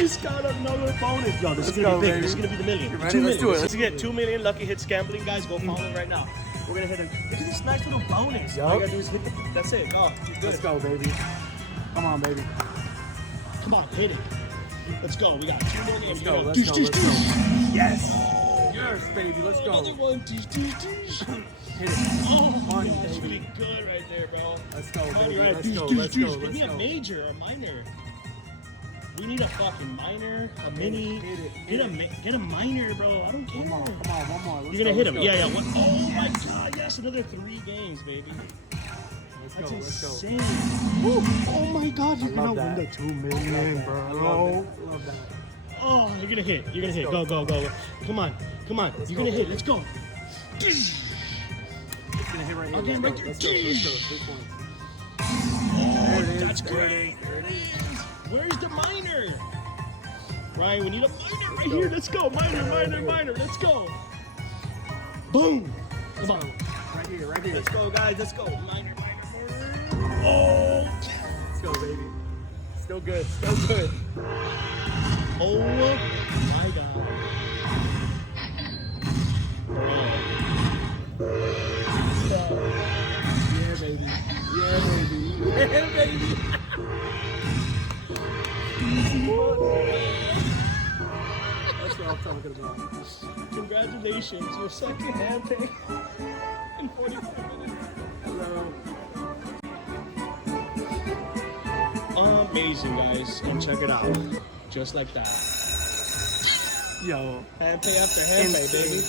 just got another bonus. Yo, this is gonna be big. This is gonna be the million. Ready? Let's do it. Let's get 2 million lucky hits gambling, guys. Go follow him right now. We're gonna hit him. Look at this nice little bonus. All you gotta do is hit the. That's it. Oh, you're good. Let's go, baby. Come on, baby. Come on, hit it. Let's go. We got 2 million. Let's go. Let's go. Let's go. Yes. Yes, baby. Let's go. Another one. Hit it. Oh, Money, that's baby. really good right there, bro. Let's go, Money, baby. right? Let's go. Let's go. Give Let's me a go. major, a minor. We need a fucking minor, a mini. Get a minor, bro. I don't care. Come on, one more. You're gonna hit him. Yeah. What? Oh my God, yes, another 3 games, baby. That's insane. Oh my God, you're gonna win the 2 million, bro. I love that. Oh, you're gonna hit. You're gonna hit. Go. Come on. You're gonna hit. Let's go. It's gonna hit right here. Again, right there. Let's go. 3 points. Oh, that's great. There it is. Where's the minor? Ryan, we need a minor right here. Let's go. Minor. Let's go. Boom. Come on. Right here. Let's go, guys. Let's go. Minor. Oh. Let's go, baby. Still good. Oh my God. Yeah, baby. That's what I'm talking about. Congratulations, your second Handpay in 45 minutes. Hello. Amazing, guys. And check it out. Just like that. Yo. Handpay after Handpay, baby.